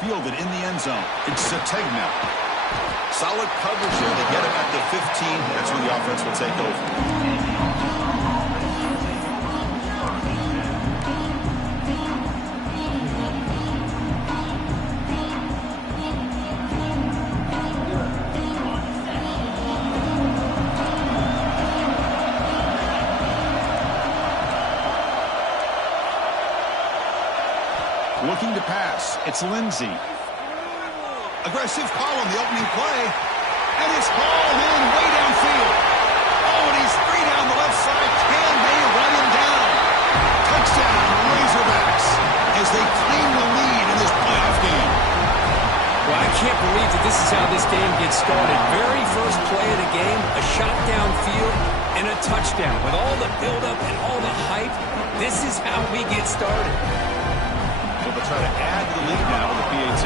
Fielded in the end zone. It's Sategna. Solid coverage here. They get him at the 15. That's when the offense will take over. Looking to pass. It's Lindsey. Aggressive call on the opening play. And it's hauled in way downfield. Oh, and he's free down the left side. Can they run him down? Touchdown, Razorbacks, as they claim the lead in this playoff game. Well, I can't believe that this is how this game gets started. Very first play of the game, a shot downfield and a touchdown. With all the buildup and all the hype, this is how we get started. They'll try to add to the lead now with the PAT.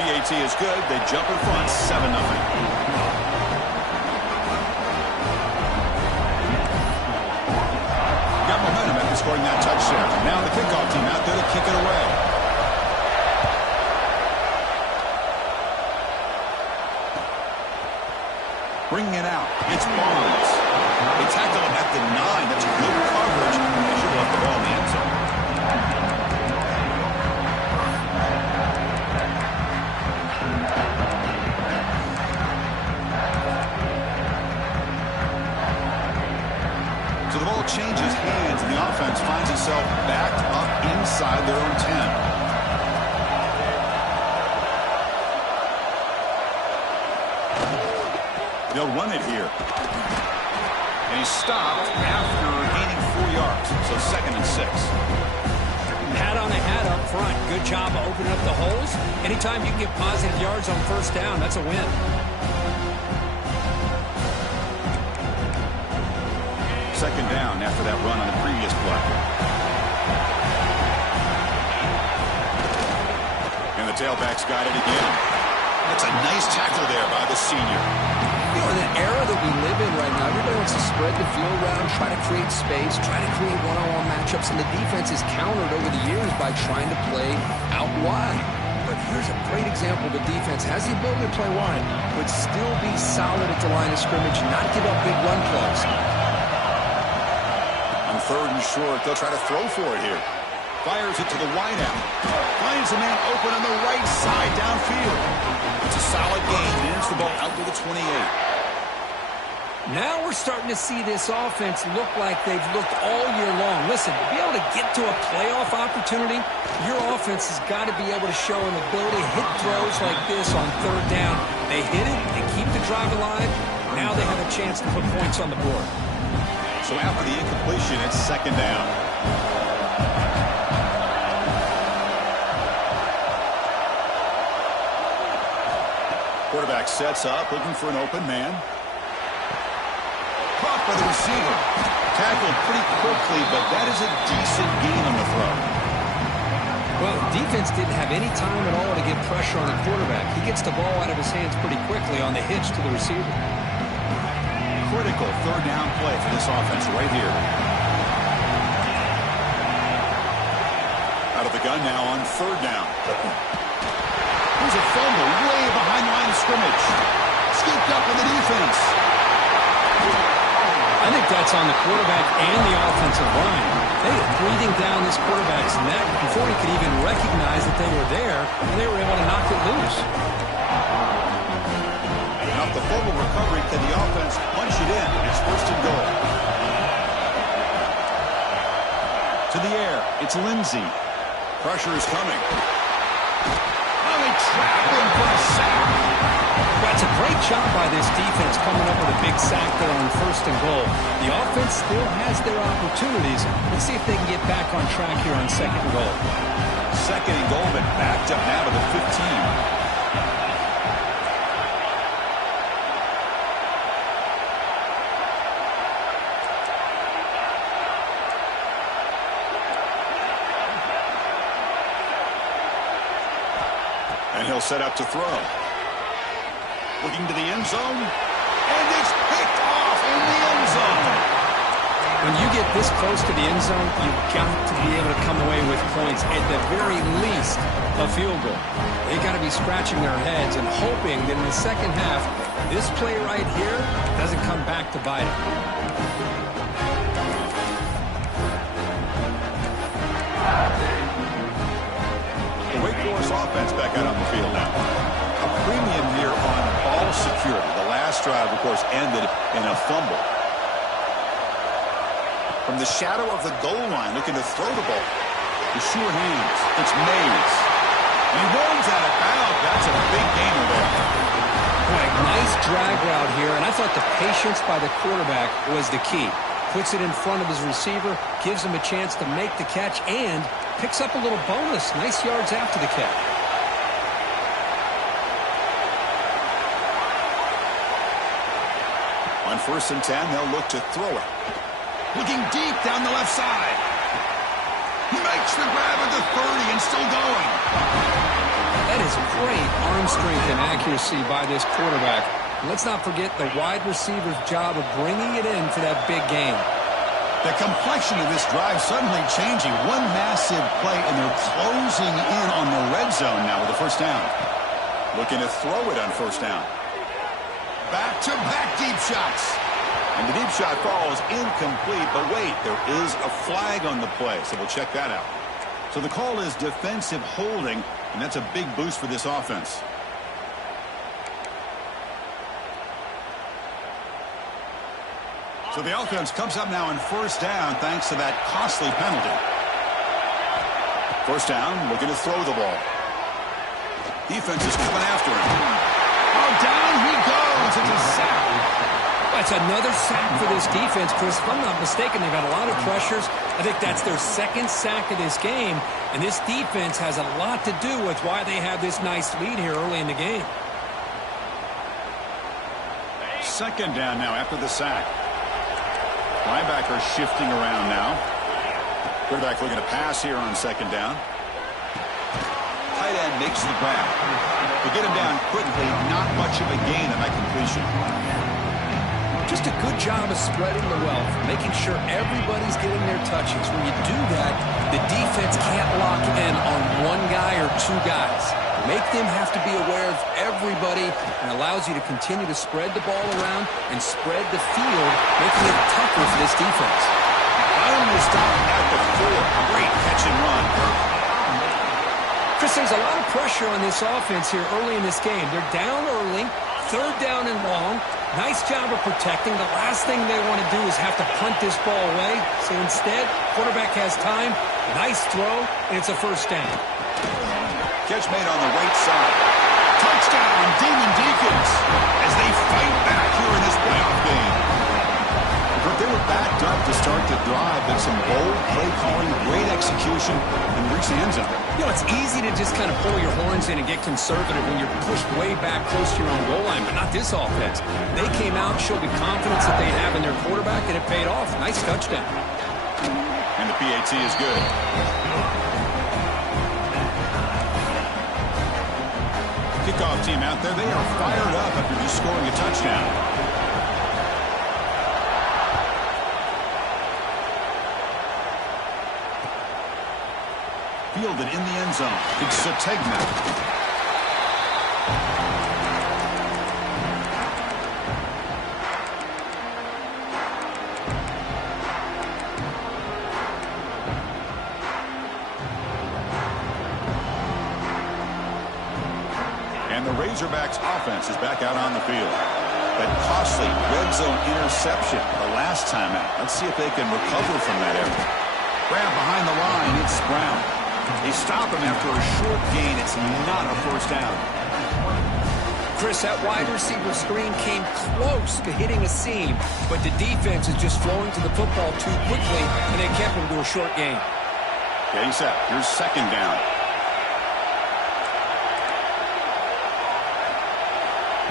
PAT is good. They jump in front, 7-0. Got momentum after scoring that touchdown. Now the kickoff team out there to kick it away. Bringing it out. It's Barnes. They tackle him at the 9. That's good coverage. They should have left the ball in the end zone. So the ball changes hands, and the offense finds itself backed up inside their own 10. They'll run it here. And he's stopped after gaining 4 yards. So 2nd and 6. Hat on a hat up front. Good job of opening up the holes. Anytime you can get positive yards on first down, that's a win. Second down after that run on the previous play. And the tailback's got it again. That's a nice tackle there by the senior. You know, in the era that we live in right now, everybody wants to spread the field around, try to create space, try to create one-on-one matchups, and the defense is countered over the years by trying to play out wide. But here's a great example. The defense has the ability to play wide, but still be solid at the line of scrimmage, not give up big run plays. On 3rd and short, they'll try to throw for it here. Fires it to the wideout. Finds the man open on the right side downfield. It's a solid gain. Managed the ball out to the 28. Now we're starting to see this offense look like they've looked all year long. Listen, to be able to get to a playoff opportunity, your offense has got to be able to show an ability to hit throws like this on 3rd down. They hit it, they keep the drive alive. Now they have a chance to put points on the board. So after the incompletion, it's 2nd down. Quarterback sets up, looking for an open man. Caught by the receiver. Tackled pretty quickly, but that is a decent gain on the throw. Well, defense didn't have any time at all to get pressure on the quarterback. He gets the ball out of his hands pretty quickly on the hitch to the receiver. Critical 3rd down play for this offense right here. Out of the gun now on 3rd down. Here's a fumble way behind the line of scrimmage. Scooped up on the defense. I think that's on the quarterback and the offensive line. They were breathing down this quarterback's neck before he could even recognize that they were there, and they were able to knock it loose. Now the fumble recovery, can the offense punch it in? It's 1st and goal. To the air, it's Lindsey. Pressure is coming. They trap him for a sack. That's a great job by this defense coming up with a big sack there on 1st and goal. The offense still has their opportunities. Let's see if they can get back on track here on 2nd and goal. 2nd and goal, but backed up now to the 15. And he'll set up to throw. Looking to the end zone. And it's picked off in the end zone. When you get this close to the end zone, you've got to be able to come away with points, at the very least, a field goal. They got to be scratching their heads and hoping that in the second half, this play right here doesn't come back to bite it. The Wake Forest offense back out on the field now. A premium here on ball security. The last drive, of course, ended in a fumble. From the shadow of the goal line, looking to throw the ball. The sure hands. It's Mays. He rolls out of bounds. That's a big gainer there. Boy, nice drag route here, and I thought the patience by the quarterback was the key. Puts it in front of his receiver, gives him a chance to make the catch, and picks up a little bonus. Nice yards after the catch. On 1st and 10, they'll look to throw it. Looking deep down the left side. He makes the grab at the 30 and still going. That is great arm strength and accuracy by this quarterback. Let's not forget the wide receiver's job of bringing it in for that big game. The complexion of this drive suddenly changing. One massive play, and they're closing in on the red zone now with the first down. Looking to throw it on 1st down. Back-to-back deep shots. And the deep shot falls incomplete, but wait, there is a flag on the play, so we'll check that out. So the call is defensive holding, and that's a big boost for this offense. So the offense comes up now on 1st down thanks to that costly penalty. 1st down, looking to throw the ball. Defense is coming after him. Oh, down he goes. It's a sack. That's another sack for this defense, Chris. If I'm not mistaken, they've got a lot of pressures. I think that's their 2nd sack of this game, and this defense has a lot to do with why they have this nice lead here early in the game. 2nd down now after the sack. Linebacker shifting around now. Quarterback looking to pass here on 2nd down. Tight end makes the grab. To get him down quickly, not much of a gain on that completion. Just a good job of spreading the wealth, making sure everybody's getting their touches. When you do that, the defense can't lock in on one guy or two guys. Make them have to be aware of everybody, and allows you to continue to spread the ball around and spread the field, making it tougher for this defense. Finally stopped at the 4. Great catch and run. Chris, there's a lot of pressure on this offense here early in this game. They're down early, 3rd down and long. Nice job of protecting. The last thing they want to do is have to punt this ball away. So instead, quarterback has time. Nice throw, and it's a 1st down. Catch made on the right side. Touchdown, Demon Deacons, as they fight back here in this playoff game. But they were backed up to start the drive, but some bold play calling, great execution, and reach the end zone. You know, it's easy to just kind of pull your horns in and get conservative when you're pushed way back close to your own goal line, but not this offense. They came out, showed the confidence that they have in their quarterback, and it paid off. Nice touchdown. And the PAT is good. Kickoff team out there, they are fired up after just scoring a touchdown. Fielded in the end zone. It's Sategna. And the Razorbacks offense is back out on the field. That costly red zone interception the last time out. Let's see if they can recover from that error. Grab behind the line. It's Brown. They stop him after a short gain. It's not a 1st down. Chris, that wide receiver screen came close to hitting a seam, but the defense is just flowing to the football too quickly, and they kept him to a short gain. Getting set. Here's 2nd down.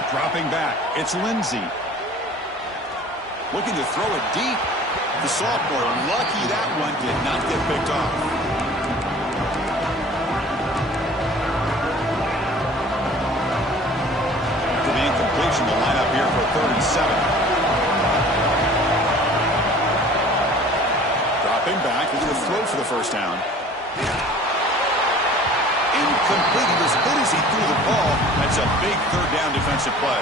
Dropping back. It's Lindsey. Looking to throw it deep. The sophomore, lucky that one did not get picked off. After the incompletion, the lineup here for 3rd and 7. for the first down. Incomplete. He was hit as he threw the ball. That's a big third down defensive play.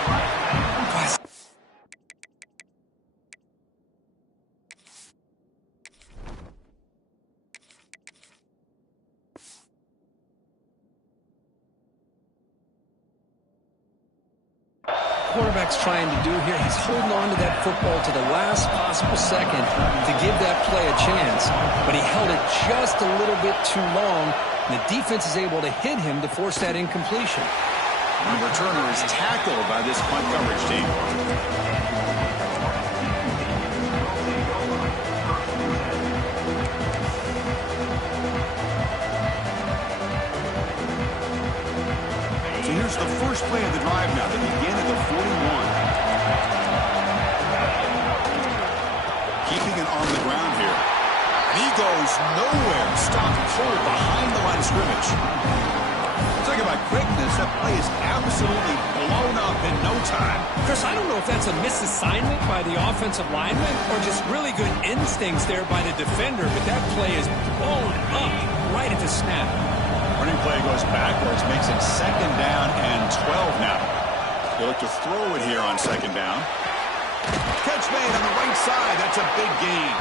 Quarterback's trying to do here, he's holding on to that football to the last possible second to give that play a chance, but he held it just a little bit too long, and the defense is able to hit him to force that incompletion. The returner is tackled by this punt coverage team. So here's the first play of the drive now. They begin at the 41. Keeping it on the ground here. And he goes nowhere. Stopped cold behind the line of scrimmage. Talk about quickness. That play is absolutely blown up in no time. Chris, I don't know if that's a misassignment by the offensive lineman or just really good instincts there by the defender, but that play is blown up right at the snap. Running play goes backwards, makes it second down and 12 now. They look to throw it here on second down. Catch made on the right side. That's a big gain.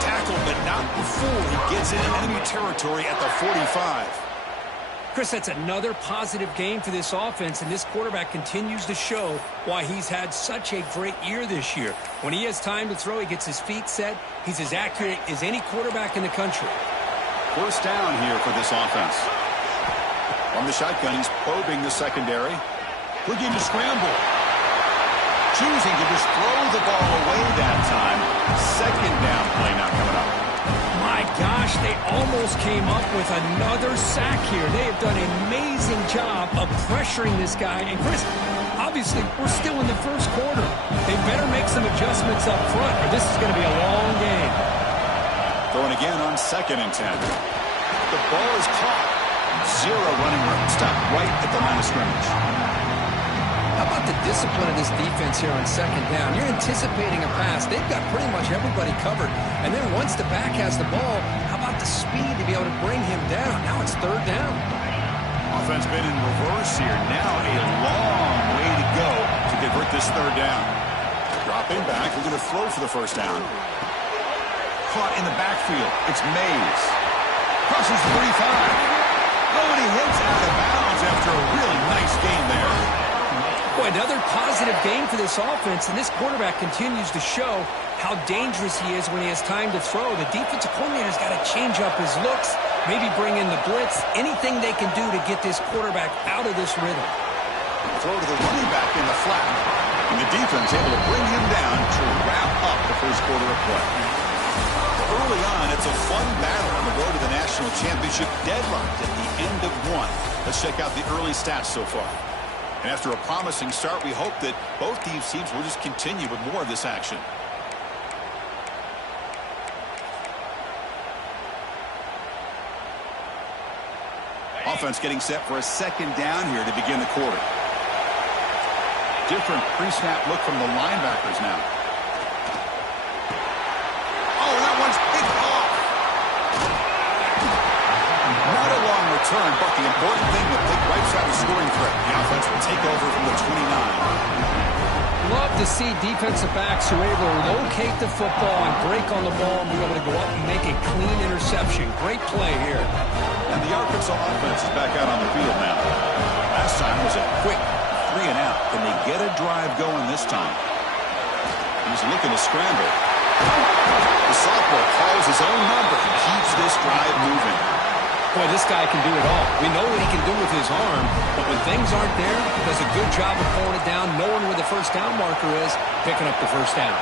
Tackled, but not before he gets into enemy territory at the 45. Chris, that's another positive game for this offense, and this quarterback continues to show why he's had such a great year this year. When he has time to throw, he gets his feet set. He's as accurate as any quarterback in the country. First down here for this offense. On the shotgun, he's probing the secondary. Looking to scramble. Choosing to just throw the ball away that time. Second down play now coming up. My gosh, they almost came up with another sack here. They have done an amazing job of pressuring this guy. And Chris, obviously, we're still in the first quarter. They better make some adjustments up front, or this is going to be a long game. Throwing again on 2nd and 10. The ball is caught. Zero running room. Stopped right at the line of scrimmage. How about the discipline of this defense here on second down? You're anticipating a pass. They've got pretty much everybody covered. And then once the back has the ball, how about the speed to be able to bring him down? Now it's third down. Offense been in reverse here. Now a long way to go to convert this third down. Dropping back. We're going to throw for the first down. Caught in the backfield. It's Mays. Crosses the 35. Oh, and he hits out of bounds after a really nice game there. Boy, another positive game for this offense, and this quarterback continues to show how dangerous he is when he has time to throw. The defensive coordinator's got to change up his looks, maybe bring in the blitz, anything they can do to get this quarterback out of this rhythm. Throw to the running back in the flat, and the defense able to bring him down to wrap up the first quarter of play. Early on, it's a fun battle on the road to the national championship, deadlocked at the end of one. Let's check out the early stats so far. And after a promising start, we hope that both these teams will just continue with more of this action. Offense getting set for a second down here to begin the quarter. Different pre-snap look from the linebackers now. Oh, that one's picked off. Not a long return, but the important thing will take right side of scoring threat. The offense will take over from the 29. Love to see defensive backs who are able to locate the football and break on the ball and be able to go up and make a clean interception. Great play here. And the Arkansas offense is back out on the field now. Last time was a quick 3 and out. Can they get a drive going this time? He's looking to scramble. The sophomore calls his own number and keeps this drive moving. Boy, this guy can do it all. We know what he can do with his arm, but when things aren't there, he does a good job of pulling it down, knowing where the first down marker is, picking up the first down.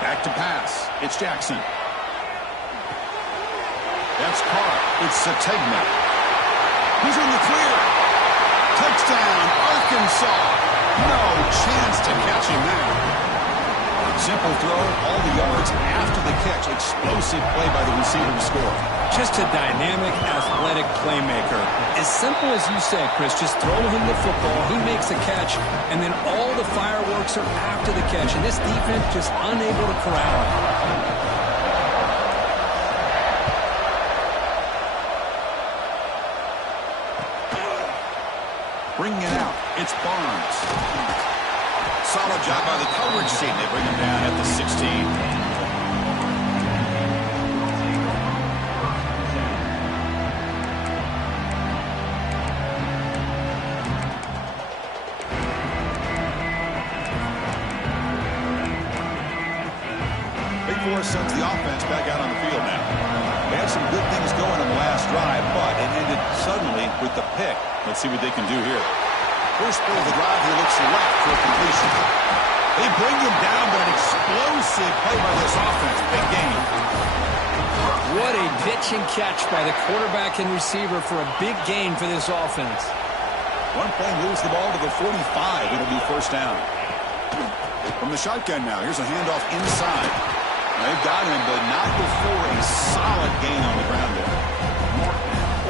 Back to pass. It's Jackson. That's Carr. It's Sategna. He's in the clear. Touchdown, Arkansas. No chance to catch him there. Simple throw, all the yards after the catch. Explosive play by the receiver to score. Just a dynamic, athletic playmaker. As simple as you said, Chris, just throw him the football, he makes a catch, and then all the fireworks are after the catch, and this defense just unable to corral him. Bringing it out, it's Barnes. Solid job by the coverage team. They bring him down at the 16. Sends the offense back out on the field now. They had some good things going on the last drive, but it ended suddenly with the pick. Let's see what they can do here. First play of the drive, he looks left for a completion. They bring him down, but an explosive play by this offense. Big game. What a pitch and catch by the quarterback and receiver for a big gain for this offense. One play moves the ball to the 45. It'll be first down. From the shotgun now, here's a handoff inside. They've got him, but not before a solid gain on the ground there.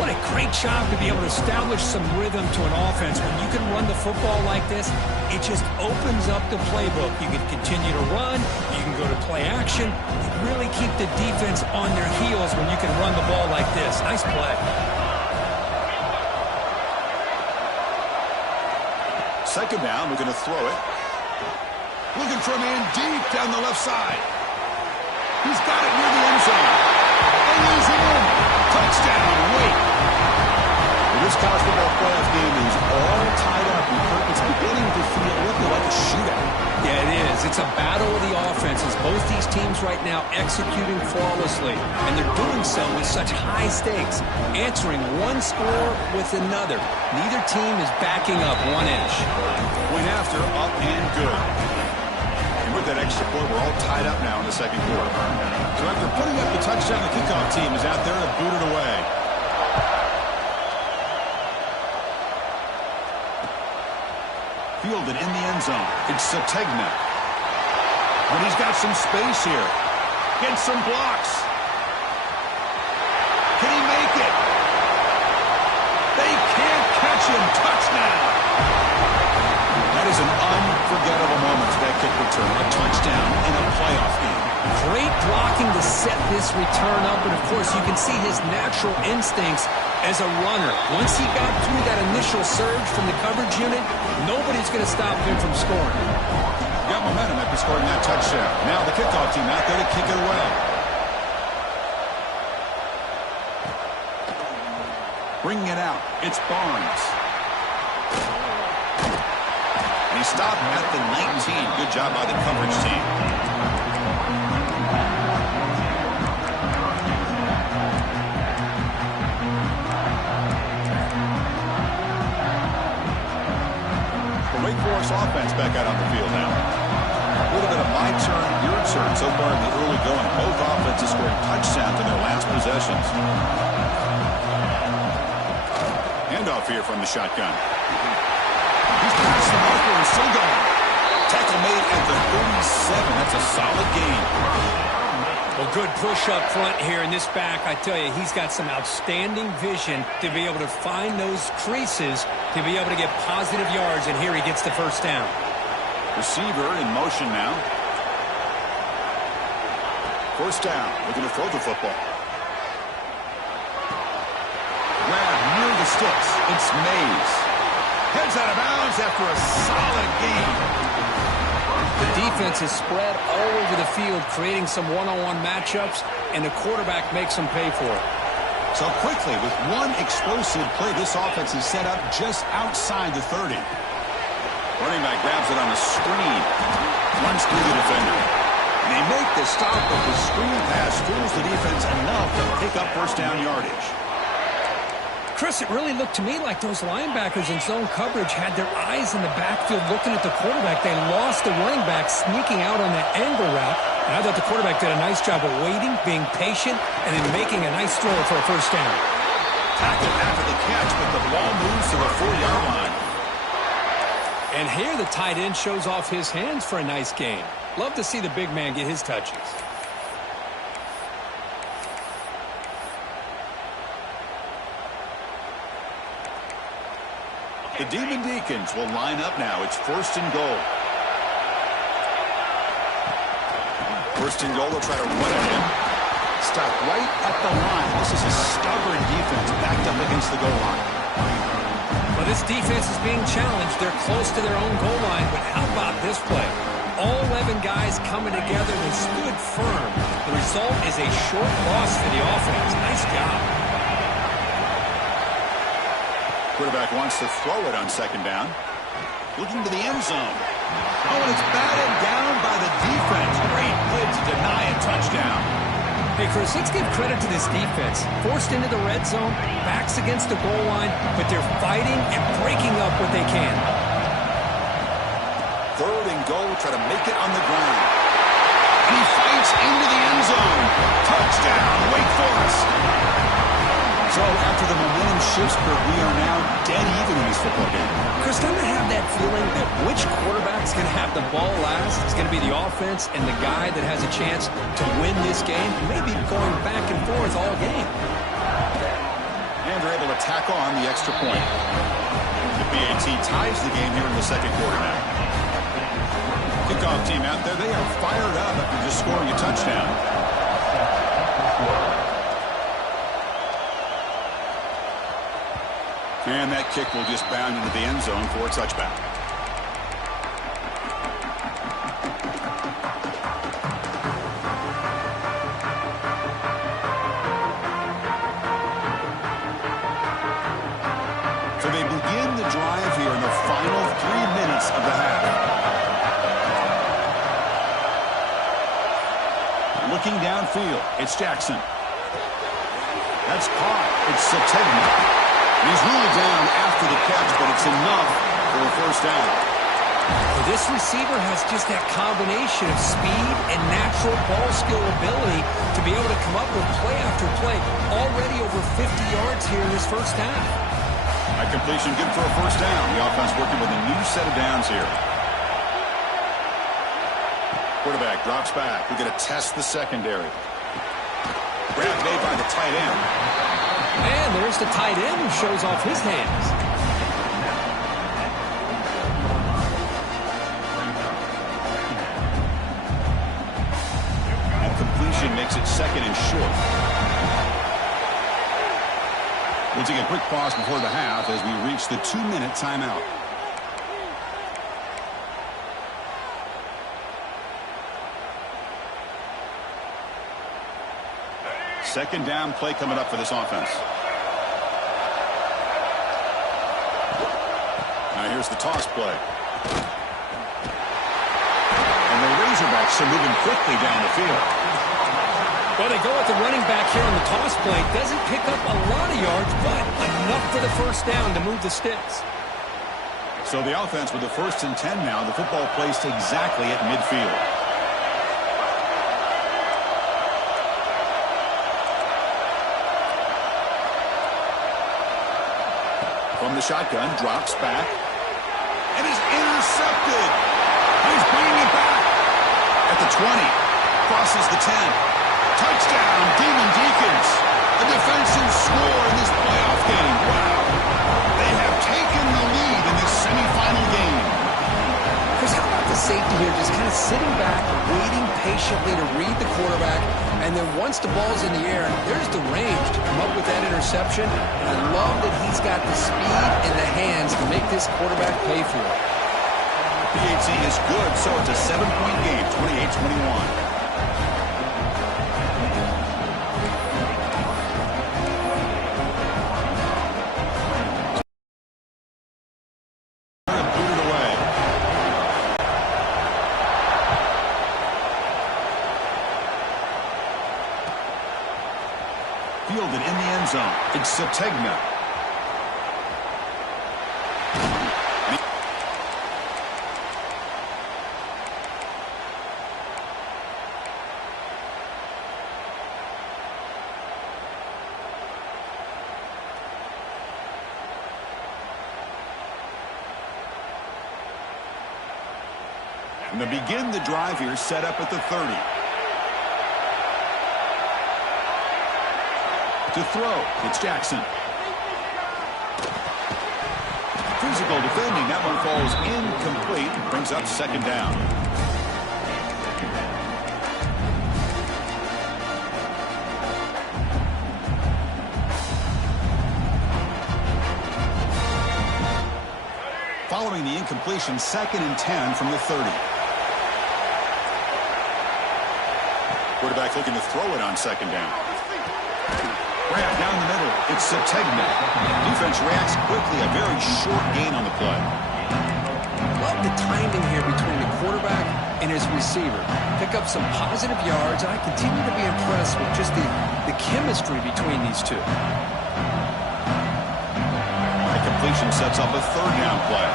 What a great job to be able to establish some rhythm to an offense. When you can run the football like this, it just opens up the playbook. You can continue to run. You can go to play action. You really keep the defense on their heels when you can run the ball like this. Nice play. Second down, we're going to throw it. Looking for a man deep down the left side. He's got it near the end zone. They lose him in. Touchdown, wait. Well, this college football playoff game is all tied up. It's beginning to feel like a shootout. Yeah, it is. It's a battle of the offenses. Both these teams right now executing flawlessly, and they're doing so with such high stakes, answering one score with another. Neither team is backing up 1 inch. Point after, up and good. With that extra point, we're all tied up now in the second quarter. So after putting up the touchdown, the kickoff team is out there to boot it away. Fielded in the end zone. It's Sategna. And he's got some space here. Gets some blocks. Can he make it? They can't catch him. Touchdown. That is an unforgettable moment for that kick return. A touchdown in a playoff game. Great blocking to set this return up, and of course you can see his natural instincts as a runner. Once he got through that initial surge from the coverage unit, nobody's going to stop him from scoring. Got momentum after scoring that touchdown. Now the kickoff team out there to kick it away. Bringing it out, it's Barnes. He stopped at the 19. Good job by the coverage team. The Wake Forest offense back out on the field now. A little bit of my turn, your turn so far in the early going. Both offenses scoring touchdowns in their last possessions. Handoff here from the shotgun. He's past the marker and still going. Tackle made at the 37. That's a solid gain. Well, good push up front here in this back. I tell you, he's got some outstanding vision to be able to find those creases to be able to get positive yards, and here he gets the first down. Receiver in motion now. First down. Looking to throw the football. Grab near the sticks. It's Mays. Heads out of bounds after a solid game. The defense is spread all over the field, creating some one-on-one matchups, and the quarterback makes them pay for it. So quickly, with one explosive play, this offense is set up just outside the 30. Running back grabs it on a screen. Runs through the defender. They make the stop, but the screen pass fools the defense enough to pick up first down yardage. Chris, it really looked to me like those linebackers in zone coverage had their eyes in the backfield looking at the quarterback. They lost the running back sneaking out on that angle route. And I thought the quarterback did a nice job of waiting, being patient, and then making a nice throw for a first down. Tackled after the catch, but the ball moves to the 4-yard line. And here the tight end shows off his hands for a nice gain. Love to see the big man get his touches. The Demon Deacons will line up now. It's 1st and goal. 1st and goal, they'll try to run it in. Stop right at the line. This is a stubborn defense backed up against the goal line. Well, this defense is being challenged. They're close to their own goal line, but how about this play? All 11 guys coming together and stood firm. The result is a short loss for the offense. Nice job. Quarterback wants to throw it on 2nd down. Looking to the end zone. Oh, and it's batted down by the defense. Great play to deny a touchdown. Hey, Chris, let's give credit to this defense. Forced into the red zone, backs against the goal line, but they're fighting and breaking up what they can. 3rd and goal, try to make it on the ground. And he fights into the end zone. Touchdown, Wake Forest. So after the momentum shifts, we are now dead even in this football game. Chris, don't I have that feeling that which quarterback's going to have the ball last is going to be the offense, and the guy that has a chance to win this game may be going back and forth all game. And they're able to tack on the extra point. The BAT ties the game here in the 2nd quarter now. Kickoff team out there, they are fired up after just scoring a touchdown. And that kick will just bound into the end zone for a touchback. So they begin the drive here in the final 3 minutes of the half. Looking downfield, it's Jackson. That's caught. It's Sategna. He's ruled down after the catch, but it's enough for a 1st down. Well, this receiver has just that combination of speed and natural ball skill ability to be able to come up with play after play. Already over 50 yards here in this 1st half. A completion good for a 1st down. The offense working with a new set of downs here. Quarterback drops back. We're going to test the secondary. Grab made by the tight end. And there's the tight end who shows off his hands. And completion makes it 2nd and short. We'll take a quick pause before the half as we reach the 2-minute timeout. Second down play coming up for this offense. Now here's the toss play. And the Razorbacks are moving quickly down the field. Well, they go with the running back here on the toss play. Doesn't pick up a lot of yards, but enough for the 1st down to move the sticks. So the offense with the 1st and 10 now. The football placed exactly at midfield. From the shotgun, drops back, and is intercepted. He's bringing it back at the 20, crosses the 10. Touchdown, Demon Deacons. A defensive score in this playoff game. Wow. They have taken the lead in this semifinal game. Chris, how about the safety here just kind of sitting back, waiting patiently to read the quarterback, and then once the ball's in the air, there's the range to come up with that interception. And I love that he's got the speed and the hands to make this quarterback pay for it. PAT is good, so it's a 7-point game, 28-21. Fielded in the end zone. It's Sategna. And to begin the drive here, set up at the 30. To throw, it's Jackson. physical defending. That one falls incomplete. Brings up second down. Following the incompletion, 2nd and 10 from the 30. Quarterback looking to throw it on 2nd down. Grab down the middle. It's Sategna. Defense reacts quickly. A very short gain on the play. Love the timing here between the quarterback and his receiver. Pick up some positive yards, and I continue to be impressed with just the chemistry between these two. Completion sets up a 3rd down play.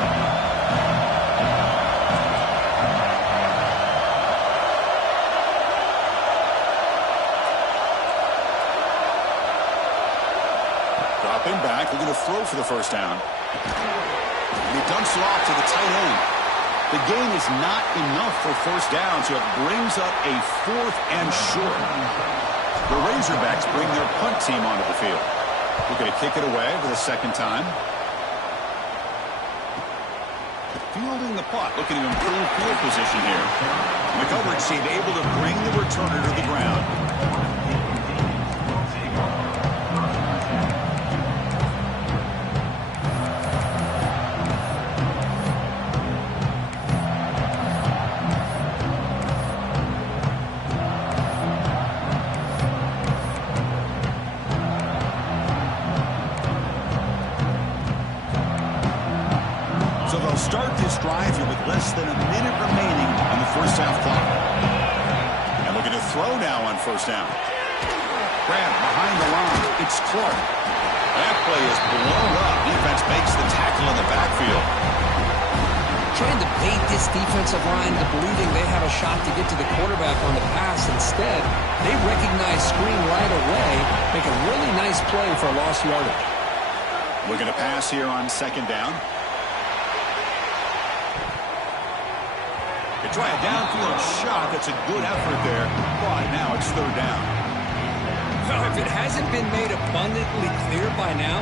Dropping back, looking to throw for the 1st down. And he dumps it off to the tight end. The gain is not enough for 1st down, so it brings up a 4th and short. The Razorbacks bring their punt team onto the field. Looking to kick it away for the 2nd time. Fielding the punt, looking to improve field position here. And the coverage team able to bring the returner to the ground. Start this drive here with less than a minute remaining on the 1st half clock. And looking to throw now on 1st down. Grab behind the line. It's Clark. That play is blown up. Defense makes the tackle in the backfield. Trying to bait this defensive line into believing they have a shot to get to the quarterback on the pass. Instead, they recognize screen right away, make a really nice play for a lost yardage. Looking to pass here on 2nd down. They try a downfield shot. That's a good effort there. But now it's 3rd down. Well, if it hasn't been made abundantly clear by now,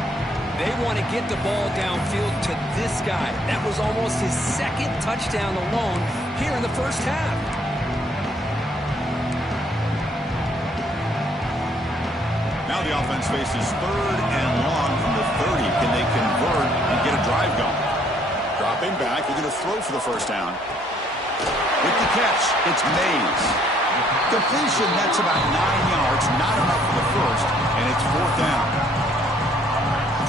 they want to get the ball downfield to this guy. That was almost his 2nd touchdown alone here in the 1st half. Now the offense faces 3rd and long from the 30. Can they convert and get a drive going? Dropping back. We're going to throw for the 1st down. With the catch, it's Mays. Completion, that's about 9 yards. Not enough for the 1st, and it's 4th down.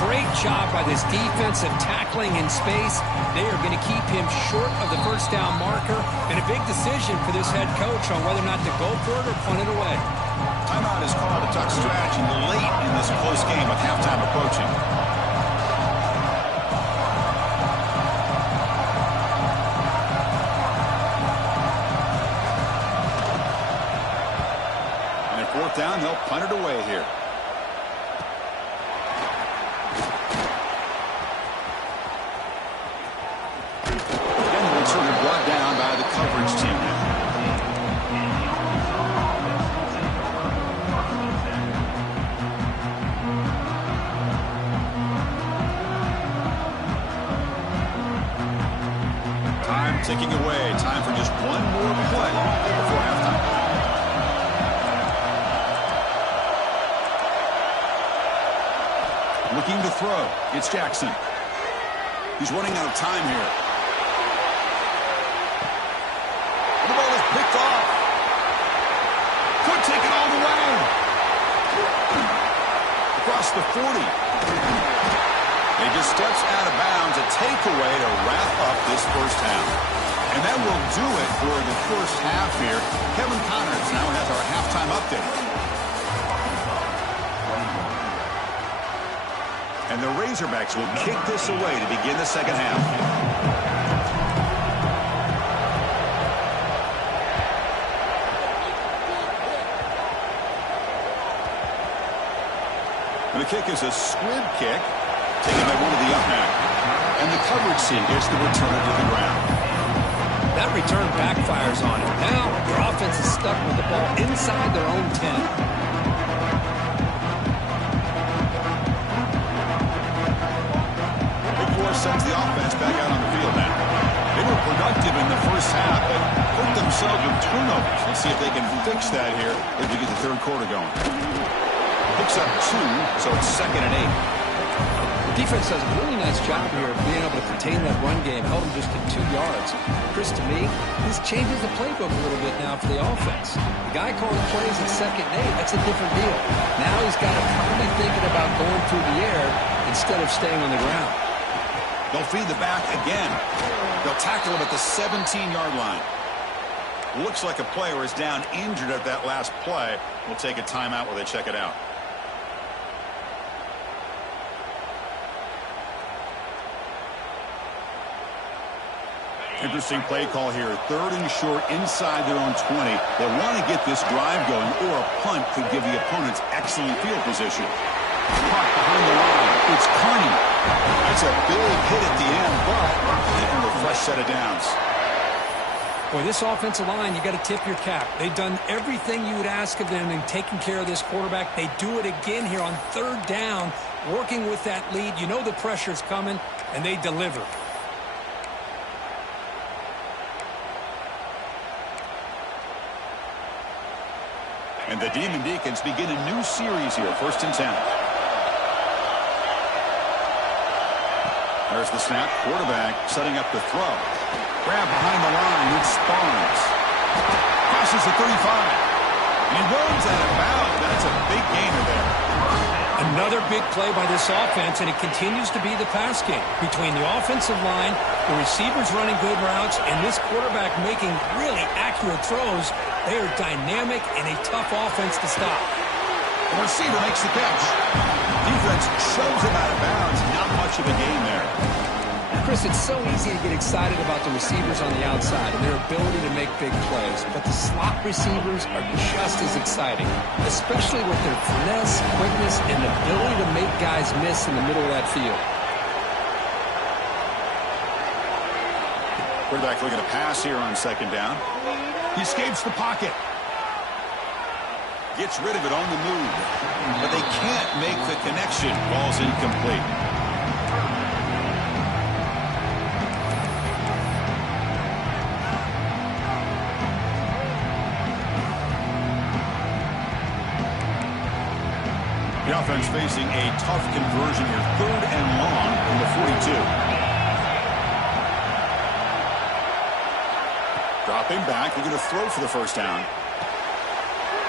Great job by this defensive tackling in space. They are going to keep him short of the 1st down marker, and a big decision for this head coach on whether or not to go for it or punt it away. Timeout is called. A tuck strategy late in this close game with halftime approaching. Down, they'll punt it away here. Again, the returner brought down by the coverage team. Time ticking away. Time for just one more play before halftime. Looking to throw. It's Jackson. He's running out of time here. The ball is picked off. Could take it all the way. Across the 40. And he just steps out of bounds. A takeaway to wrap up this 1st half. And that will do it for the 1st half here. Kevin Connors now has our halftime update. And the Razorbacks will kick this away to begin the 2nd half. And the kick is a squib kick, taken by one of the up-back. And the coverage team gets the returner to the ground. That return backfires on it. Now their offense is stuck with the ball inside their own 10. sends the offense back out on the field now. They were productive in the first half, but hurt themselves with turnovers. Let's see if they can fix that here as we get the third quarter going. Picks up 2, so it's 2nd and 8. Defense does a really nice job here of being able to contain that run game, held him just to 2 yards. Chris, to me, this changes the playbook a little bit now for the offense. The guy calling plays at 2nd and 8, that's a different deal. Now he's got to probably thinking about going through the air instead of staying on the ground. They'll feed the back again. They'll tackle him at the 17-yard line. Looks like a player is down injured at that last play. We'll take a timeout while they check it out. Interesting play call here. 3rd and short inside their own 20. They want to get this drive going, or a punt could give the opponents excellent field position. Caught behind the line. It's Carney. That's a big hit at the end, but getting a fresh set of downs. Boy, this offensive line, you got to tip your cap. They've done everything you would ask of them in taking care of this quarterback. They do it again here on 3rd down, working with that lead. You know the pressure's coming, and they deliver. And the Demon Deacons begin a new series here, 1st and 10. There's the snap. Quarterback setting up the throw. Grab behind the line. It's Barnes. Crosses the 35. And he runs out of bounds. That's a big gainer there. Another big play by this offense, and it continues to be the pass game. Between the offensive line, the receivers running good routes, and this quarterback making really accurate throws, they are dynamic and a tough offense to stop. The receiver makes the catch. Defense shoves him out of bounds. Not much of a gain there. Chris, it's so easy to get excited about the receivers on the outside and their ability to make big plays, but the slot receivers are just as exciting, especially with their finesse, quickness, and ability to make guys miss in the middle of that field. Quarterback looking to pass here on 2nd down. He escapes the pocket. Gets rid of it on the move, but they can't make the connection. Ball's incomplete. The offense facing a tough conversion here. 3rd and long from the 42. Dropping back. We're going to throw for the 1st down.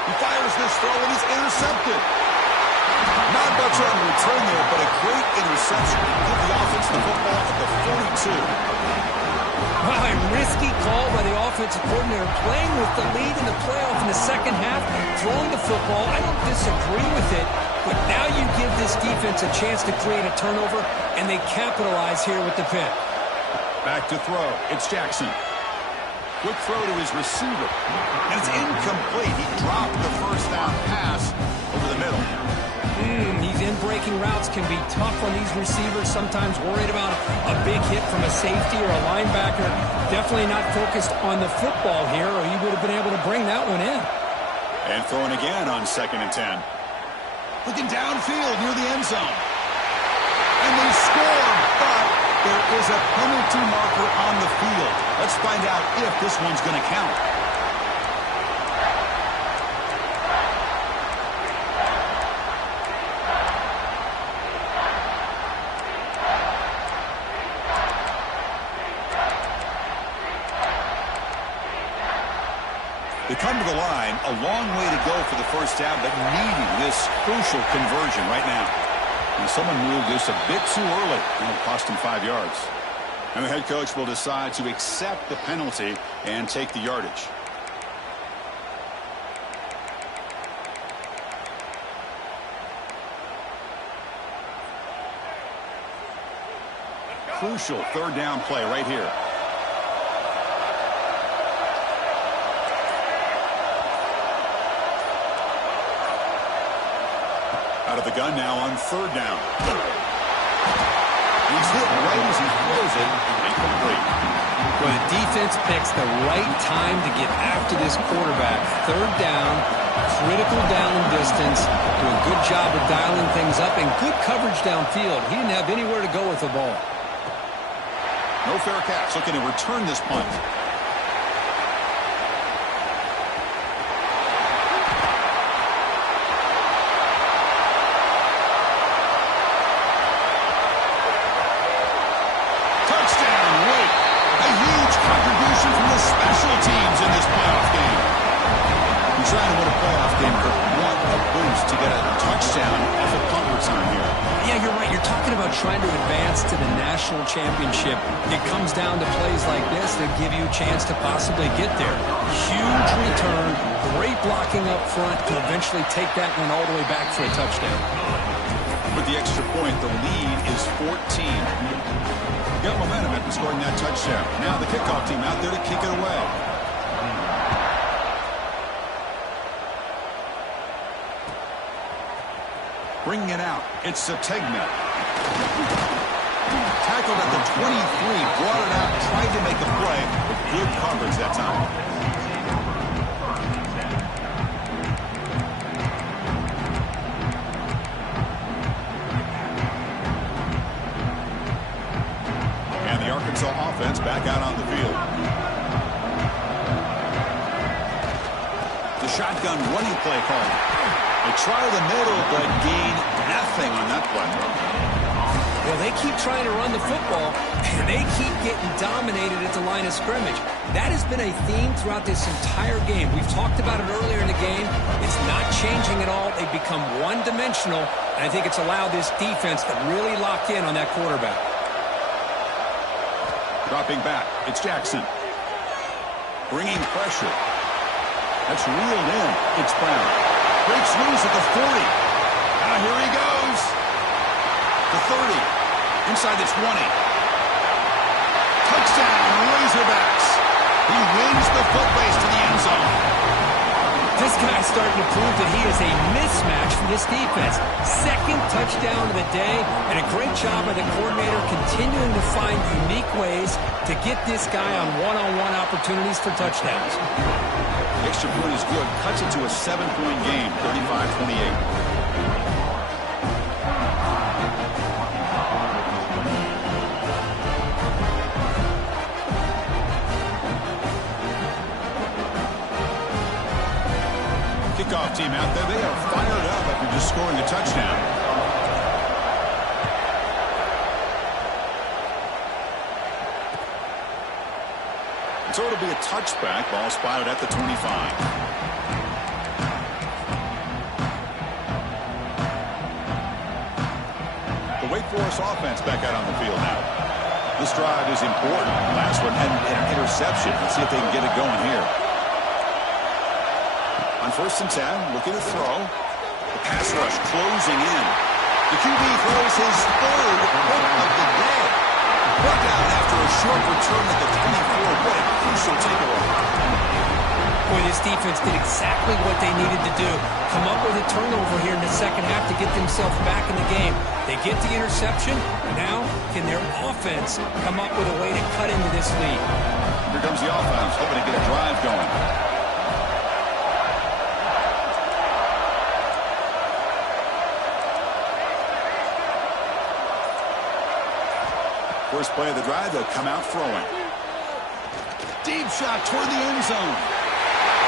He fires this throw, and he's intercepted. Not much on the return there, but a great interception to give the offense the football at the 42. Wow, a risky call by the offensive coordinator, playing with the lead in the playoff in the 2nd half, throwing the football. I don't disagree with it, but now you give this defense a chance to create a turnover, and they capitalize here with the pick. Back to throw. It's Jackson. Quick throw to his receiver. And it's incomplete. He dropped the 1st down pass over the middle. These in-breaking routes can be tough on these receivers, sometimes worried about a big hit from a safety or a linebacker. Definitely not focused on the football here, or you would have been able to bring that one in. And throwing again on 2nd and 10. Looking downfield near the end zone. And they score, but there is a penalty marker on the field. Let's find out if this one's going to count. They come to the line, a long way to go for the 1st down, but needing this crucial conversion right now. And someone moved this a bit too early, and it'll cost him 5 yards. And the head coach will decide to accept the penalty and take the yardage. Crucial 3rd down play right here. Out of the gun now on 3rd down. He's hit right as he throws it. Incomplete. Well, the defense picks the right time to get after this quarterback. 3rd down, critical down distance. Do a good job of dialing things up and good coverage downfield. He didn't have anywhere to go with the ball. No fair catch. Looking to return this punt. Touchdown, Wake. A huge contribution from the special teams in this playoff game. You're trying to win a playoff game, but what a boost to get a touchdown off of punt return here. Yeah, you're right. You're talking about trying to advance to the national championship. It comes down to plays like this that give you a chance to possibly get there. Huge return, great blocking up front to eventually take that one all the way back for a touchdown. With the extra point, the lead is 14. Got momentum after scoring that touchdown. Now the kickoff team out there to kick it away. Bringing it out, it's Sategna. Tackled at the 23, brought it out, tried to make a play, with good coverage that time. And the Arkansas offense back out on the field. The shotgun running play called. They try the middle, but gain nothing on that play. Well, they keep trying to run the football, and they keep getting dominated at the line of scrimmage. That has been a theme throughout this entire game. We've talked about it earlier in the game. It's not changing at all. They've become one-dimensional, and I think it's allowed this defense to really lock in on that quarterback. Dropping back, it's Jackson. Bringing pressure. That's reeled in. It's Brown. Breaks loose at the 40. Now here he goes. The 30. Inside the 20. Touchdown, Razorbacks. He wins the foot race to the end zone. This guy's starting to prove that he is a mismatch for this defense. Second touchdown of the day, and a great job by the coordinator continuing to find unique ways to get this guy on one-on-one opportunities for touchdowns. The extra point is good. Cuts it to a 7-point game, 35-28. Kickoff team out there. They are fired up after just scoring a touchdown. So it'll be a touchback. Ball spotted at the 25. The Wake Forest offense back out on the field now. This drive is important. Last one had an interception. Let's see if they can get it going here. On 1st and 10, looking to throw. The pass rush closing in. The QB throws his third pick of the day. Brought down after a short return at the 24. What a crucial takeaway. Boy, this defense did exactly what they needed to do. Come up with a turnover here in the second half to get themselves back in the game. They get the interception. Now, can their offense come up with a way to cut into this lead? Here comes the offense, hoping to get a drive going. First play of the drive, they'll come out throwing. Deep shot toward the end zone.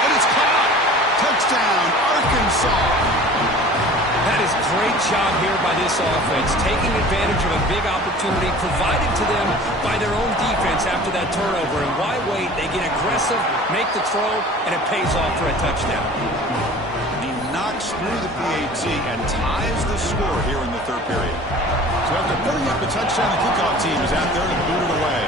And it's caught. Touchdown, Arkansas. That is a great job here by this offense, taking advantage of a big opportunity provided to them by their own defense after that turnover. And why wait? They get aggressive, make the throw, and it pays off for a touchdown. He knocks through the PAT and ties the score here in the third period. So after putting up the touchdown, the kickoff team is out there to boot it away.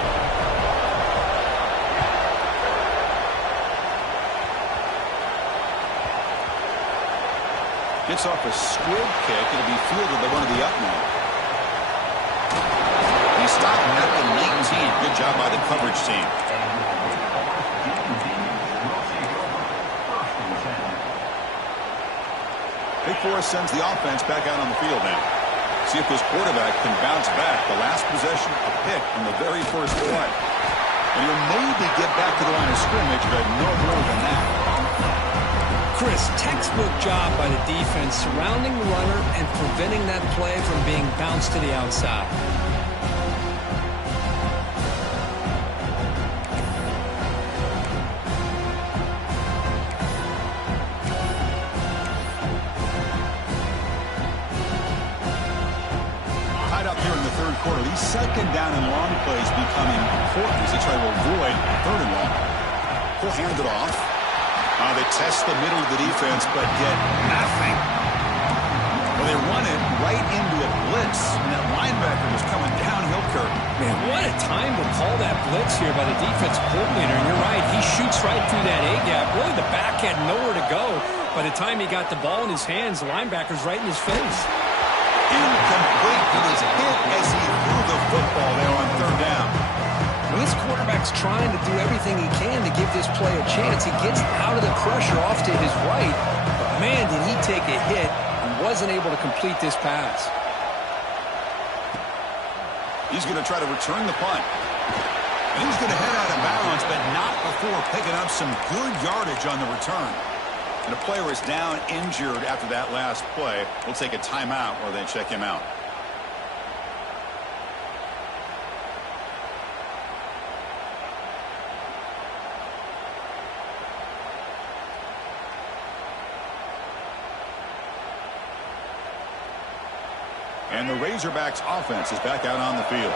Gets off a squib kick. It'll be fielded by one of the up men. He stopped at the 19. Good job by the coverage team. Wake Forest sends the offense back out on the field now. See if this quarterback can bounce back. The last possession, a pick on the very first play. And he'll maybe get back to the line of scrimmage, but no more than that. Chris, textbook job by the defense surrounding the runner and preventing that play from being bounced to the outside. second down and long plays becoming important as they try to avoid third and long. He'll hand it off. They test the middle of the defense, but get nothing. Well, they run it right into a blitz, and that linebacker was coming downhill, Kirk. Man, what a time to call that blitz here by the defense coordinator. And you're right, he shoots right through that A-gap. Really, the back had nowhere to go. By the time he got the ball in his hands, the linebacker's right in his face. Incomplete. He was hit as he threw the football there on third down. Well, this quarterback's trying to do everything he can to give this play a chance. He gets out of the pressure off to his right. But, man, did he take a hit and wasn't able to complete this pass. He's going to try to return the punt. He's going to head out of bounds, but not before picking up some good yardage on the return. And a player is down injured after that last play. We'll take a timeout while they check him out. And the Razorbacks offense is back out on the field.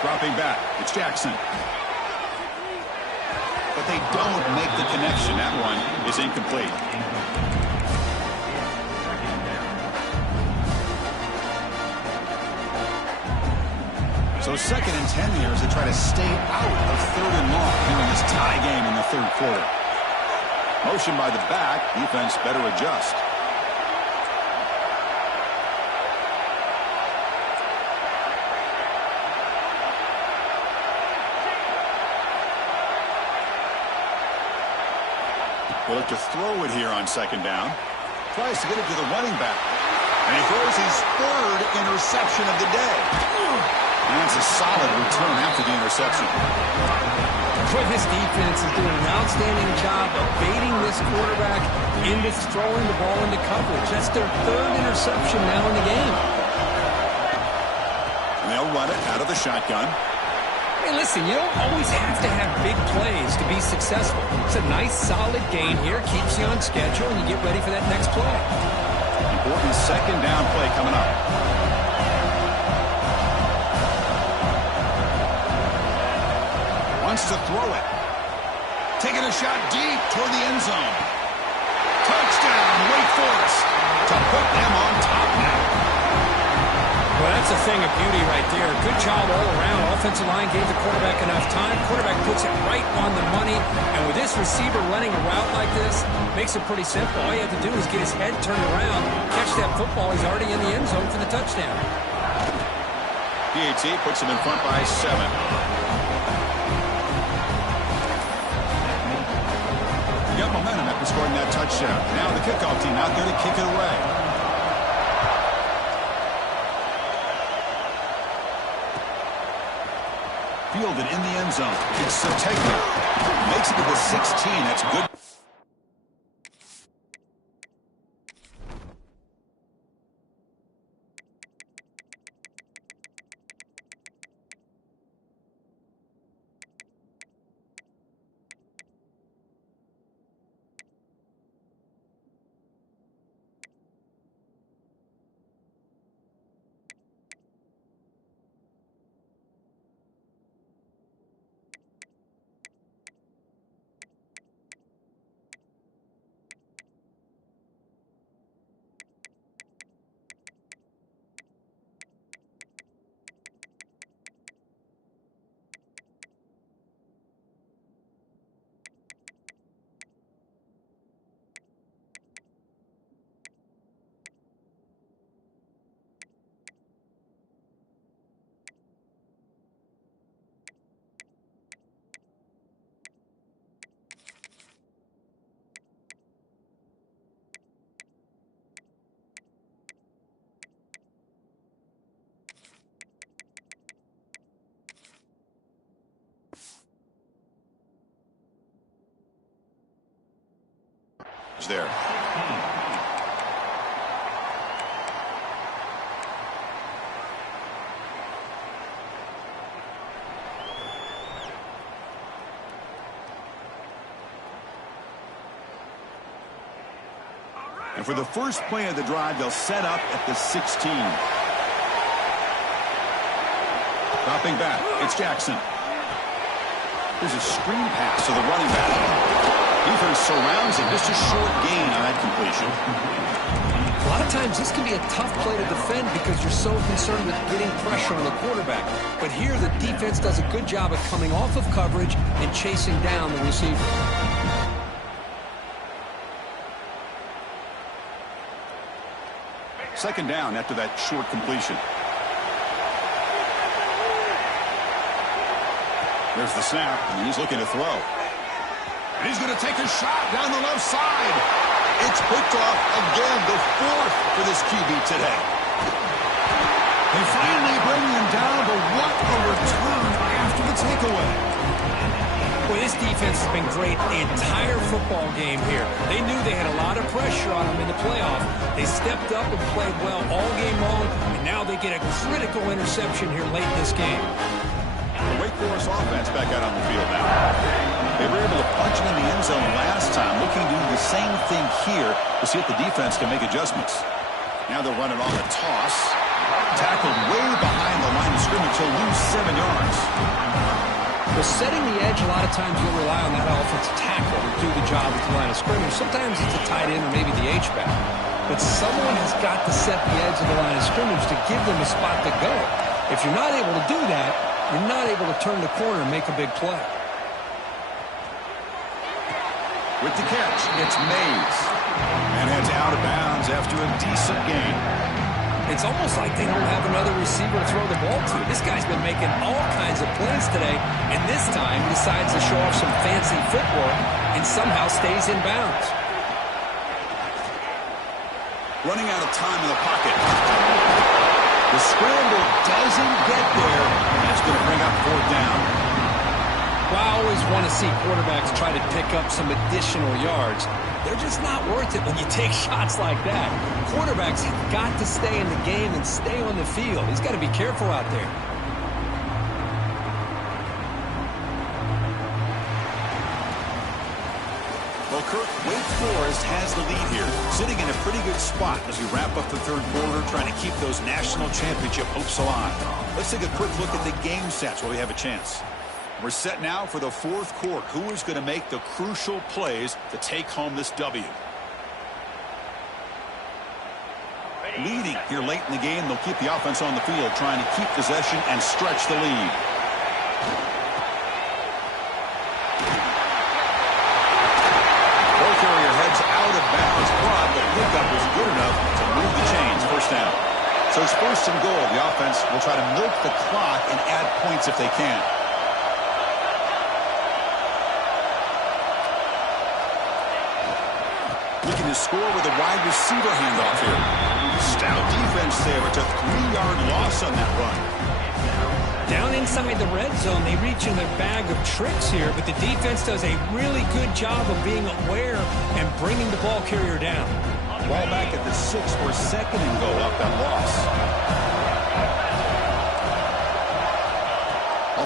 Dropping back, it's Jackson. But they don't make the connection. That one is incomplete. So 2nd and 10 here as they try to stay out of third and long here in this tie game in the third quarter. Motion by the back, defense better adjust. Will look to throw it here on 2nd down. Tries to get it to the running back. And he throws his 3rd interception of the day. And it's a solid return after the interception. Boy, this defense is doing an outstanding job of baiting this quarterback into throwing the ball into coverage. That's their 3rd interception now in the game. And they'll run it out of the shotgun. Hey, listen, you don't always have to have big plays to be successful. It's a nice, solid gain here. Keeps you on schedule, and you get ready for that next play. Important 2nd down play coming up. Wants to throw it. Taking a shot deep toward the end zone. Touchdown, Wake Forest, to put them on top now. Well, that's a thing of beauty right there. Good job all around. Offensive line gave the quarterback enough time. Quarterback puts it right on the money. And with this receiver running a route like this, makes it pretty simple. All you have to do is get his head turned around, catch that football. He's already in the end zone for the touchdown. PAT puts him in front by 7. He got momentum after scoring that touchdown. Now the kickoff team out there to kick it away. Fielded in the end zone. It's Sategna. Makes it to the 16. That's good. there. And for the first play of the drive, they'll set up at the 16. Dropping back, it's Jackson. There's a screen pass to the running back. Defense surrounds him. Just a short gain on that completion. A lot of times this can be a tough play to defend because you're so concerned with getting pressure on the quarterback. But here the defense does a good job of coming off of coverage and chasing down the receiver. Second down after that short completion. There's the snap, and he's looking to throw. And he's going to take a shot down the left side. It's picked off again, the fourth for this QB today. They finally bring him down, but what a return after the takeaway. Boy, this defense has been great the entire football game here. They knew they had a lot of pressure on them in the playoff. They stepped up and played well all game long, and now they get a critical interception here late in this game. The Wake Forest offense back out on the field now. They were able to punch it in the end zone last time, looking to do the same thing here to see if the defense can make adjustments. Now they're running on the toss. Tackled way behind the line of scrimmage. He'll lose 7 yards. Well, setting the edge, a lot of times you'll rely on that offensive tackle to do the job at the line of scrimmage. Sometimes it's a tight end or maybe the H-back. But someone has got to set the edge of the line of scrimmage to give them a spot to go. If you're not able to do that, you're not able to turn the corner and make a big play. With the catch, it's Mays. And heads out of bounds after a decent gain. It's almost like they don't have another receiver to throw the ball to. This guy's been making all kinds of plays today, and this time decides to show off some fancy footwork and somehow stays in bounds. Running out of time in the pocket. The scramble doesn't get there, and that's going to bring up fourth down. Well, I always want to see quarterbacks try to pick up some additional yards. They're just not worth it when you take shots like that. Quarterbacks have got to stay in the game and stay on the field. He's got to be careful out there. Well, Kirk, Wake Forest has the lead here, sitting in a pretty good spot as we wrap up the third quarter, trying to keep those national championship hopes alive. Let's take a quick look at the game stats while we have a chance. We're set now for the fourth quarter. Who is going to make the crucial plays to take home this W? Leading here late in the game, they'll keep the offense on the field, trying to keep possession and stretch the lead. Ball carrier heads out of bounds, but the pickup was good enough to move the chains. First down. So it's first and goal. The offense will try to milk the clock and add points if they can. Looking to score with a wide receiver handoff here. Stout defense there. It's a 3-yard loss on that run. Down inside the red zone, they reach in their bag of tricks here, but the defense does a really good job of being aware and bringing the ball carrier down. Ball back at the 6 for second and goal up that loss.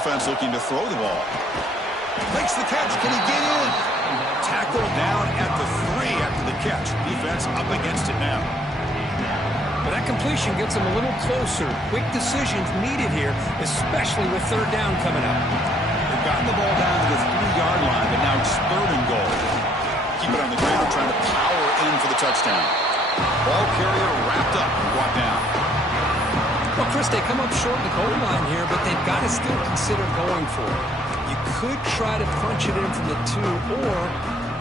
Offense looking to throw the ball. Makes the catch. Can he get in? Tackled down at the 3 after the catch. Defense up against it now. But that completion gets them a little closer. Quick decisions needed here, especially with third down coming up. They've gotten the ball down to the 3-yard line, but now it's third and goal. Keep it on the ground, trying to power in for the touchdown. Ball carrier wrapped up and brought down. Well, Chris, they come up short in the goal line here, but they've got to still consider going for it. You could try to punch it in from the 2, or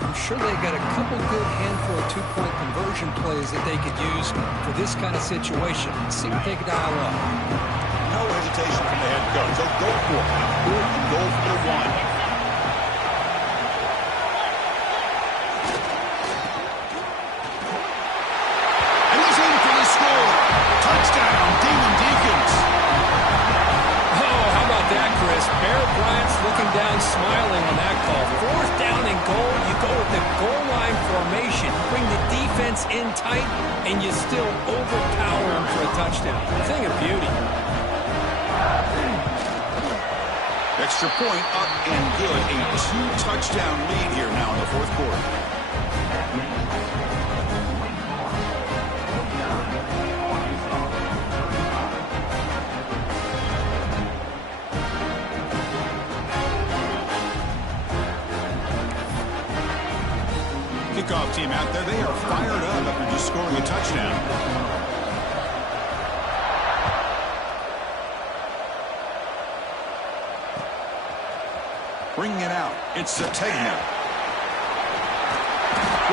I'm sure they got a couple good handful of 2-point conversion plays that they could use for this kind of situation. Let's see what they can dial up. No hesitation from the head coach. They'll go for it. Third and goal for the 1. And he's in for the score. Touchdown, Demon Deacons. Oh, how about that, Chris? Bear Bryant's looking down, smiling on that call. Fourth down and goal. You go with the goal line formation. defense in tight, and you still overpower them for a touchdown. A thing of beauty. Extra point up and good. A 2-touchdown lead here now in the fourth quarter. Kickoff team out there, they are fired up after just scoring a touchdown. Bringing it out, it's Zategna.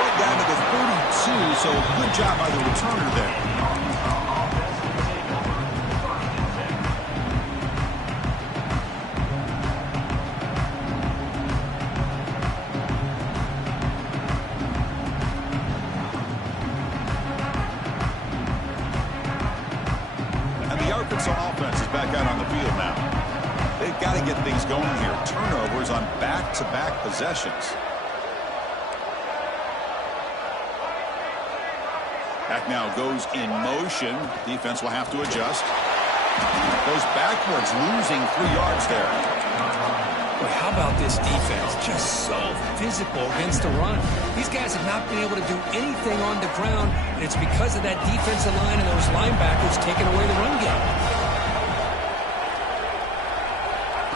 Right down to the 32, so good job by the returner there. Offense is back out on the field now. They've got to get things going here. Turnovers on back-to-back possessions. Back now goes in motion. Defense will have to adjust. Goes backwards, losing 3 yards there. Boy, how about this defense? Just so physical against the run. These guys have not been able to do anything on the ground, and it's because of that defensive line and those linebackers taking away the run game.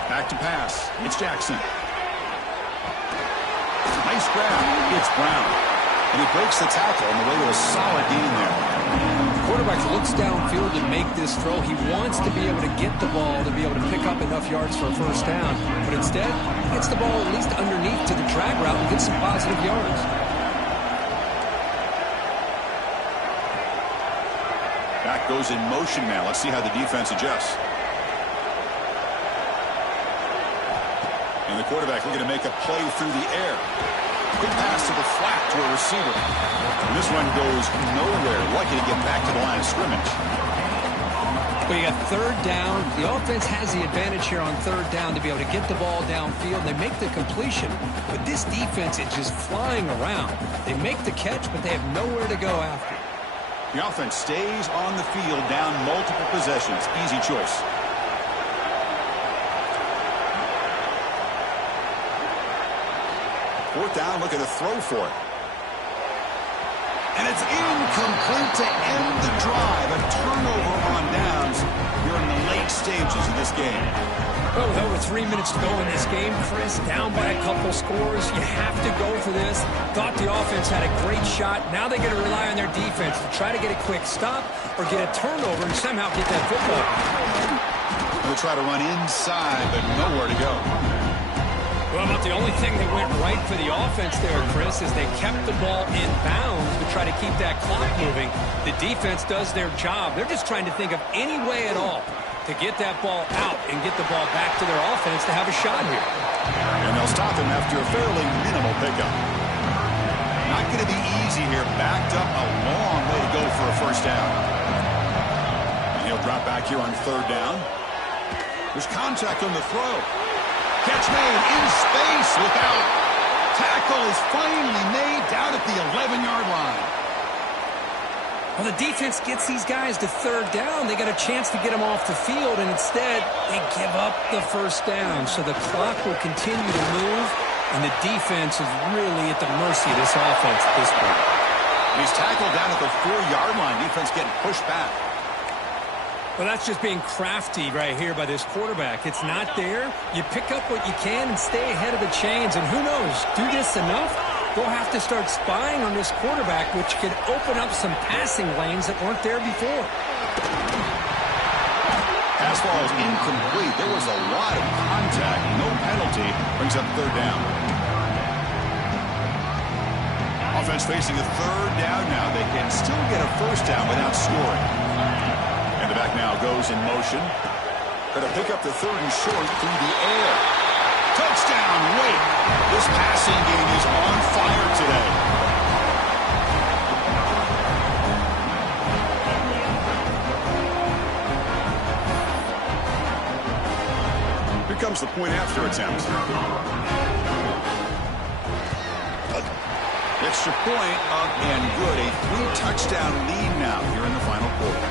Back to pass. It's Jackson. Nice grab. It's Brown. And he breaks the tackle on the way to a solid gain there. The quarterback looks downfield to make this throw. He wants to be able to get the ball to be able to pick up enough yards for a first down. But instead, he gets the ball at least underneath to the drag route and gets some positive yards. Back goes in motion now. Let's see how the defense adjusts. And the quarterback looking to make a play through the air. Quick pass to the flat to a receiver. And this one goes nowhere. Lucky to get back to the line of scrimmage. But you got third down. The offense has the advantage here on third down to be able to get the ball downfield. They make the completion. But this defense is just flying around. They make the catch, but they have nowhere to go after. The offense stays on the field down multiple possessions. Easy choice. Fourth down, looking to throw for it. And it's incomplete to end the drive. A turnover on downs here in the late stages of this game. Well, with over 3 minutes to go in this game, Chris, down by a couple scores, you have to go for this. Thought the offense had a great shot. Now they got to rely on their defense to try to get a quick stop or get a turnover and somehow get that football. They'll try to run inside, but nowhere to go. Well, but the only thing that went right for the offense there, Chris, is they kept the ball in bounds to try to keep that clock moving. The defense does their job. They're just trying to think of any way at all to get that ball out and get the ball back to their offense to have a shot here. And they'll stop him after a fairly minimal pickup. Not going to be easy here. Backed up a long way to go for a first down. And he'll drop back here on third down. There's contact on the throw. Catch made in space without. Tackle is finally made down at the 11-yard line. Well, the defense gets these guys to third down. They got a chance to get them off the field, and instead they give up the first down. So the clock will continue to move, and the defense is really at the mercy of this offense at this point. He's tackled down at the 4-yard line. Defense getting pushed back. Well, that's just being crafty right here by this quarterback. It's not there. You pick up what you can and stay ahead of the chains. And who knows, do this enough, they'll have to start spying on this quarterback, which could open up some passing lanes that weren't there before. Pass ball is incomplete. There was a lot of contact. No penalty. Brings up third down. Offense facing a third down now. They can still get a first down without scoring. And the back now goes in motion. Going to pick up the third and short through the air. Touchdown, Wake. This passing game is on fire today. Here comes the point after attempt. extra point up and good. A 3-touchdown lead now here in the final quarter.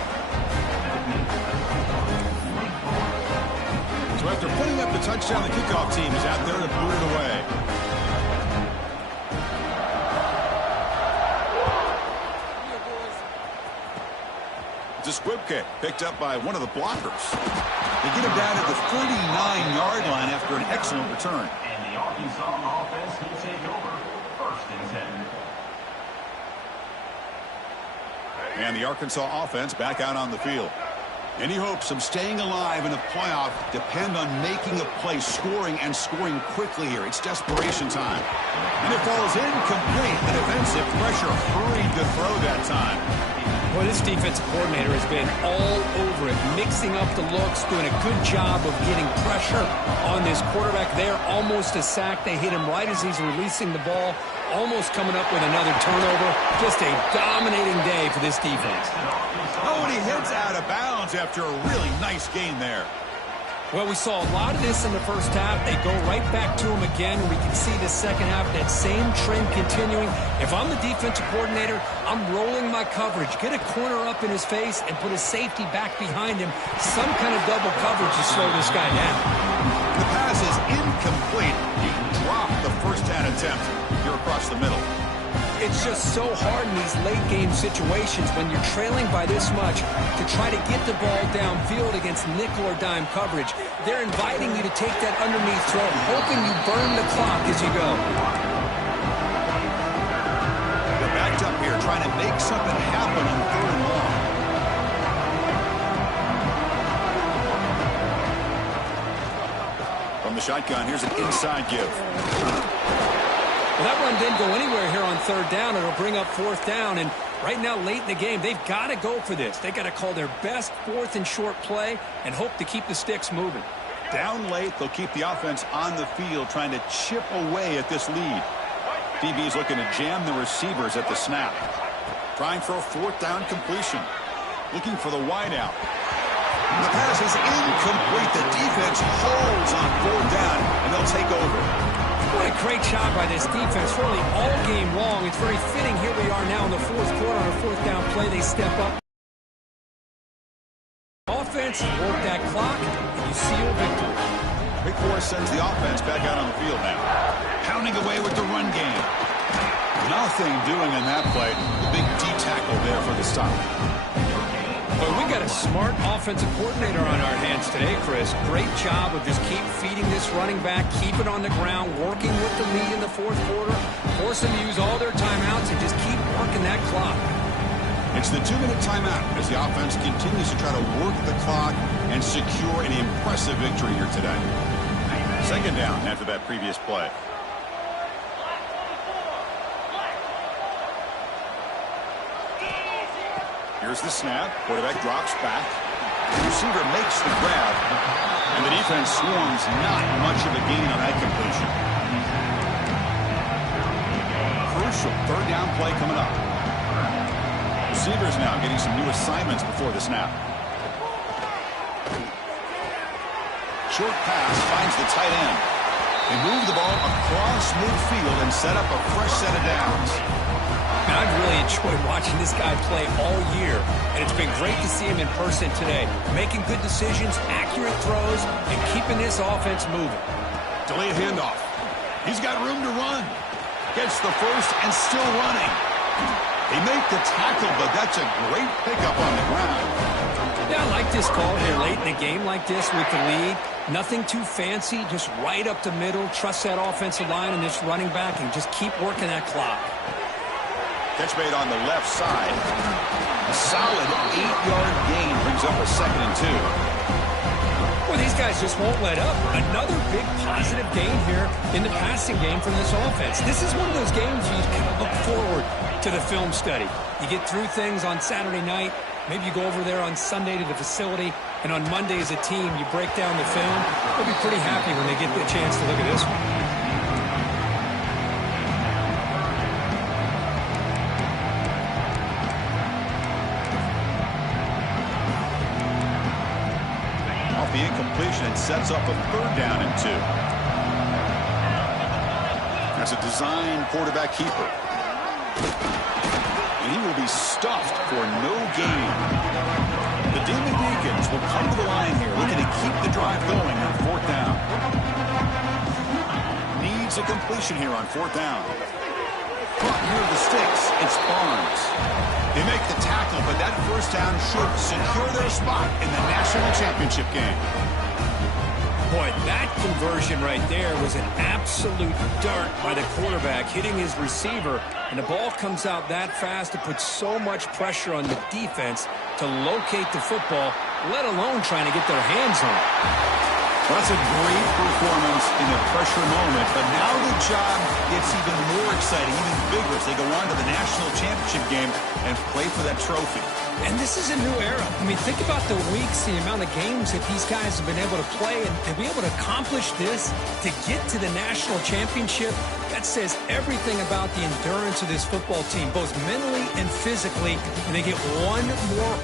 So after putting up the touchdown, the kickoff team is out there to boot it away. It's a squib kick picked up by one of the blockers. They get him down at the 49-yard line after an excellent return. And the Arkansas offense will take over 1st and 10. And the Arkansas offense back out on the field. Any hopes of staying alive in the playoff depend on making a play, scoring and scoring quickly here. It's desperation time. And it falls incomplete. The defensive pressure hurried to throw that time. Well, this defensive coordinator has been all over it, mixing up the looks, doing a good job of getting pressure on this quarterback there. Almost a sack. They hit him right as he's releasing the ball, almost coming up with another turnover. Just a dominating day for this defense. Oh, and he heads out of bounds after a really nice gain there. Well, we saw a lot of this in the first half. They go right back to him again. We can see the second half, that same trend continuing. If I'm the defensive coordinator, I'm rolling my coverage. Get a corner up in his face and put a safety back behind him. Some kind of double coverage to slow this guy down. The pass is incomplete. He dropped the first down attempt here across the middle. It's just so hard in these late-game situations when you're trailing by this much to try to get the ball downfield against nickel or dime coverage. They're inviting you to take that underneath throw, hoping you burn the clock as you go. They're backed up here trying to make something happen on 3rd and long. From the shotgun, here's an inside give. Well, that run didn't go anywhere here on 3rd down. It'll bring up 4th down, and right now, late in the game, they've got to go for this. They've got to call their best 4th and short play and hope to keep the sticks moving. Down late, they'll keep the offense on the field, trying to chip away at this lead. DB's looking to jam the receivers at the snap. Trying for a 4th down completion. Looking for the wideout. The pass is incomplete. The defense holds on 4th down, and they'll take over. What a great job by this defense, really all game long. It's very fitting. Here we are now in the 4th quarter on a 4th down play. They step up. Offense, work that clock, and you seal victory. Big Force sends the offense back out on the field now. Pounding away with the run game. Nothing doing in that play. The big D tackle there for the stop. But we got a smart offensive coordinator on our hands today, Chris. Great job of just keep feeding this running back, keep it on the ground, working with the lead in the 4th quarter, force them to use all their timeouts, and just keep working that clock. It's the 2-minute timeout as the offense continues to try to work the clock and secure an impressive victory here today. 2nd down after that previous play. Here's the snap. Quarterback drops back. The receiver makes the grab. And the defense swarms. Not much of a gain on that completion. Crucial 3rd down play coming up. Receivers now getting some new assignments before the snap. Short pass finds the tight end. They move the ball across midfield and set up a fresh set of downs. I've really enjoyed watching this guy play all year, and it's been great to see him in person today, making good decisions, accurate throws, and keeping this offense moving. Delayed handoff. He's got room to run. Gets the first and still running. They make the tackle, but that's a great pickup on the ground. Yeah, I like this call here late in the game like this with the lead. Nothing too fancy, just right up the middle. Trust that offensive line and this running back and just keep working that clock. Catch made on the left side. A solid 8-yard gain brings up a 2nd and 2. Well, these guys just won't let up. Another big positive gain here in the passing game from this offense. This is one of those games you kind of look forward to the film study. You get through things on Saturday night. Maybe you go over there on Sunday to the facility, and on Monday as a team, you break down the film. They'll be pretty happy when they get the chance to look at this one. The incompletion and sets up a 3rd down and 2. That's a design quarterback keeper. And he will be stuffed for no gain. The Demon Deacons will come to the line here, looking to keep the drive going on 4th down. Needs a completion here on 4th down. Here are the sticks. It's Barnes. They make the tackle, but that first down should secure their spot in the national championship game. Boy, that conversion right there was an absolute dart by the quarterback hitting his receiver, and the ball comes out that fast to put so much pressure on the defense to locate the football, let alone trying to get their hands on it. Well, that's a great performance in a pressure moment, but now the job gets even more exciting, even bigger as they go on to the national championship game and play for that trophy. And this is a new era. I mean, think about the weeks, the amount of games that these guys have been able to play, and to be able to accomplish this, to get to the national championship, that says everything about the endurance of this football team, both mentally and physically, and they get one more.